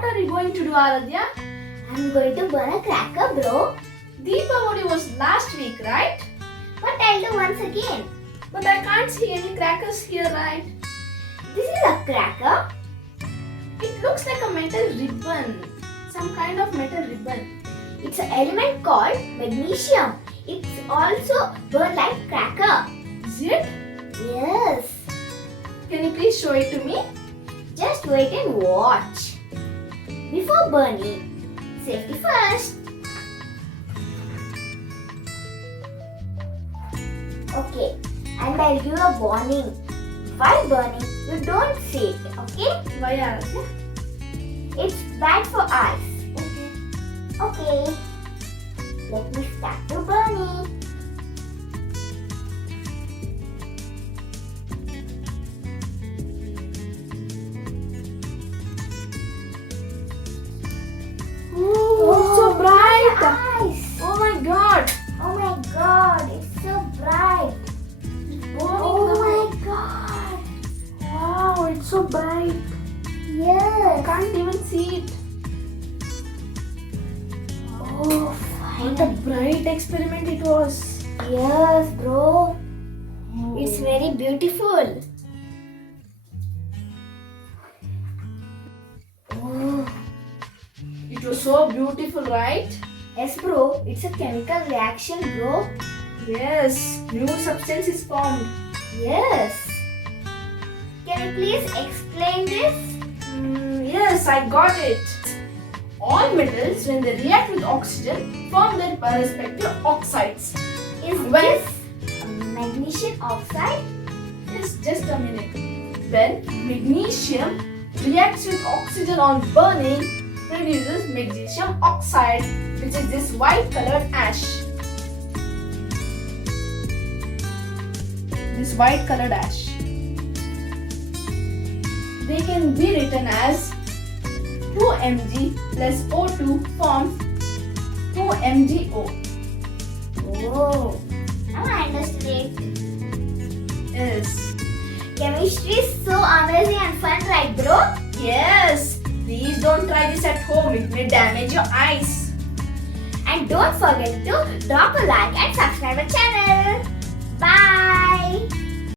what are you going to do, Aradhya? I'm going to burn a cracker, bro. Deepavali was last week, right? But I'll do once again. But I can't see any crackers here, right? This is a cracker. It looks like a metal ribbon. Some kind of metal ribbon. It's an element called magnesium. It's also burned like cracker. Is it? Yes. Can you please show it to me? Just wait and watch. Before burning, safety first. Okay, and I'll give a warning. While burning, you don't see it, okay? Why, Aradhya? It's bad for eyes. Okay. Okay, let me start to burning. Oh, it's so bright. Eyes. Oh my god. Oh my god, it's so bright. Oh my god. Wow, it's so bright. I Yes. can't even see it. Oh, What a bright experiment it was. yes, bro. It's very beautiful. Oh, It was so beautiful, right? yes, bro. It's a chemical reaction, bro. Yes, new substance is formed. Yes. Can you please explain this? Yes, I got it. All metals, when they react with oxygen, form their respective oxides. Is When- this a magnesium oxide? Just a minute. When magnesium reacts with oxygen on burning, produces magnesium oxide, which is this white colored ash. This white colored ash. They can be written as 2 Mg plus O2 forms 2 MgO. Oh, now I understood it. Yes. Chemistry is so amazing and fun, right, bro? Yes. Please don't try this at home. It may damage your eyes. And don't forget to drop a like and subscribe our channel. Bye.